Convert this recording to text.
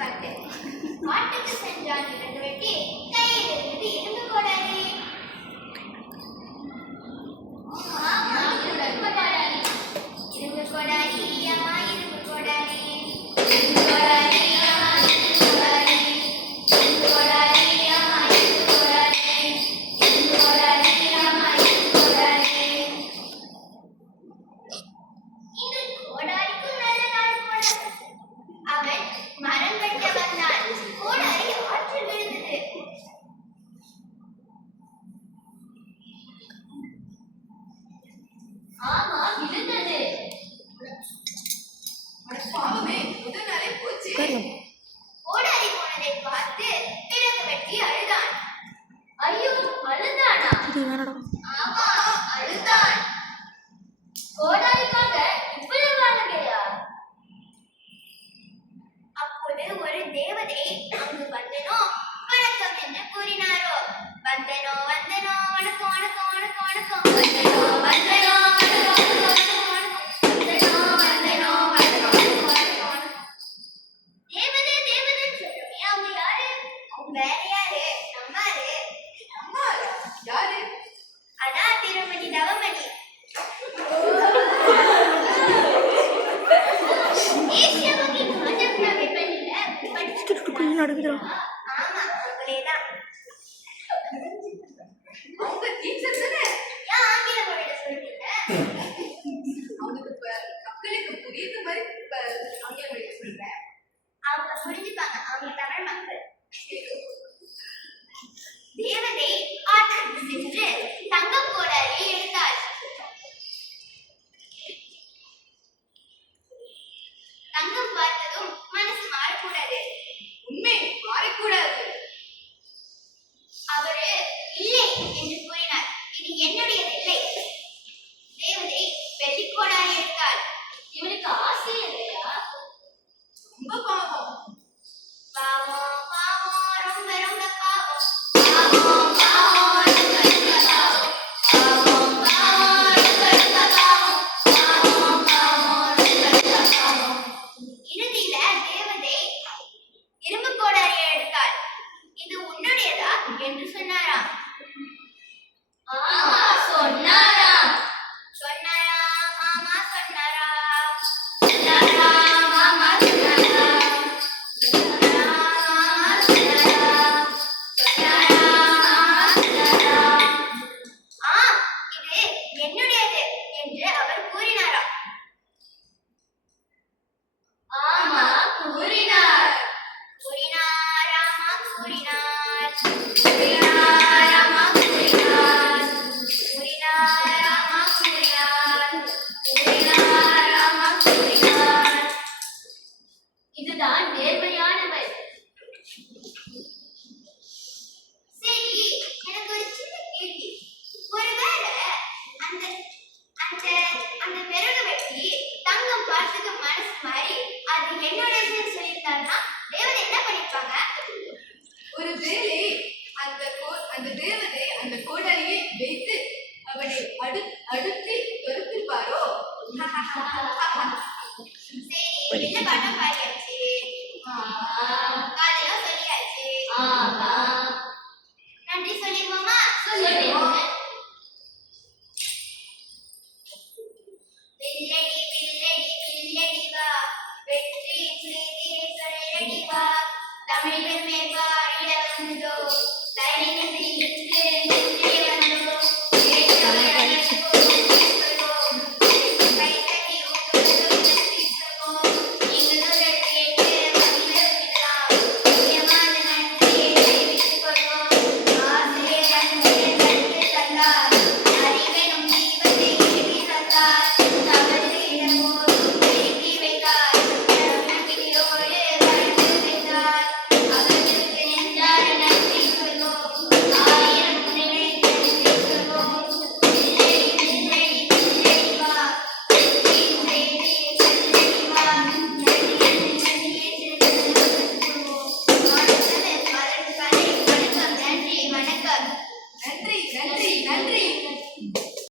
பாட்டு. காட்டுக்கு சென்றான் 2 வெட்டி, கையில் இருந்தது இரும்பு கோடாரி. இரும்பு கோடாரி, அம்மா இரும்பு கோடாரி. இரும்பு கோடாரி, அம்மா இரும்பு கோடாரி. இரும்பு கோடாரி, அம்மா இரும்பு கோடாரி. இரும்பு கோடாரி, அம்மா இரும்பு கோடாரி. இந்த கோடாரிக்கு நல்ல நாள் போட அவன் மரம் வெட்ட வந்தான். கோடாரி ஆற்றில் விழுந்தது. ஆமா, விழுந்தது. பாவமே, முதல் நாளே போச்சு. கோடாரி போனதை பார்த்து விறகு வெட்டி அழுதான். ஐயோ, அழுதானா? ஆமா, அழுதான். கோடாரிக்காக இவ்வளவு அழுகையா? அப்போது ஒரு தேவதை அங்கு வந்தனோ வணக்கம் என்று கூறினாரோ. வந்தனோ வந்தனோ வணக்கம் வணக்கம் வணக்கம் வணக்கம். வந்தனோ வந்தனோ வணக்கம் வணக்கம் வணக்கம் வணக்கம். வந்தனோ வந்தனோ வணக்கம் வணக்கம் வணக்கம் வணக்கம். தேவதை தேவதை சொல்லுமே, அவங்க யாரு? வேற யாரு? நம்மாரு. அம்மாரா? யாரு? அண்ணா திருமணி தவமணி. ஏசியாவுக்கு காஞ்சனாவை பள்ளியில படிச்சுட்டு. ஆமா, அவங்களேதான். அவங்க டீச்சர் தானே? ஏன் ஆங்கில மொழியில சொல்றீங்க? அவங்களுக்கு மக்களுக்கு புரியுற மாதிரி ஆங்கில மொழியில சொல்றேன். அவங்க புரிஞ்சுப்பாங்க, அவங்க தமிழ் மக்கள். தேவதை ஆற்றுக்கு சென்று தங்கம் கோடாரியை எடுத்தாள். தங்கம் பார்த்ததும் மனசு மாறக்கூடாது. உண்மை மாறக்கூடாது. அவரு இல்லை என்று கூறினார். இது என்னுடையதில்லை. தேவதை வெள்ளி கோடாரி எடுத்தாள். இவனுக்கு ஆசை இல்லையா? ரொம்ப பாவம். பாவம் பாவம், ரொம்ப ரொம்ப பாவம். பாவம் பாவம், ரொம்ப ரொம்ப பாவம். பாவம் பாவம், ரொம்ப ரொம்ப பாவம். பாவம் பாவம், ரொம்ப ரொம்ப பாவம். இறுதியில தேவதை இரும்பு கோடாரியை எடுத்தாள். இது உன்னுடையதா என்று சொன்னாராம். ஆமா, சொன்னாராம். சொன்னாராம், மாமா சொன்னாராம். சொன்னாராம், மாமா சொன்னாராம். சொன்னாராம், மாமா சொன்னாராம். சொன்னாராம், மாமா சொன்னாராம். இது என்னுடையது என்று அவர் கூறினாராம். ஆமா, கூறினார். கூறினாராமா, கூறினார். கூறினாராமா, கூறினார். கூறினாராமா, கூறினார். கூறினாராமா, கூறினார். இதுதான் நேர்மையானவர். சரி, எனக்கு ஒரு சின்ன கேள்வி. ஒருவேளை அந்த அந்த அந்த விறகு வெட்டி தங்கம் பார்த்தது மனசு மாறி அது என்னோடதுன்னு சொல்லியிருந்தாருன்னா தேவதை என்ன பண்ணிருப்பாங்க? ஒரு வேளை அந்த தேவதை அந்த கோடாரியை வைத்து அவனை அடுத்து துரத்திருப்பாரோ? சரி, என்ன பாட்டம் பாடியாச்சு, காலையும் சொல்லியாச்சு. நன்றி சொல்லிடுவோமா? சொல்லிடுவோம். வில்லடி வில்லடி வில்லடி வா, வெற்றி செய்தியை சொல்லடி வா, தமிழ் பெருமை பாடிட வந்தோம்.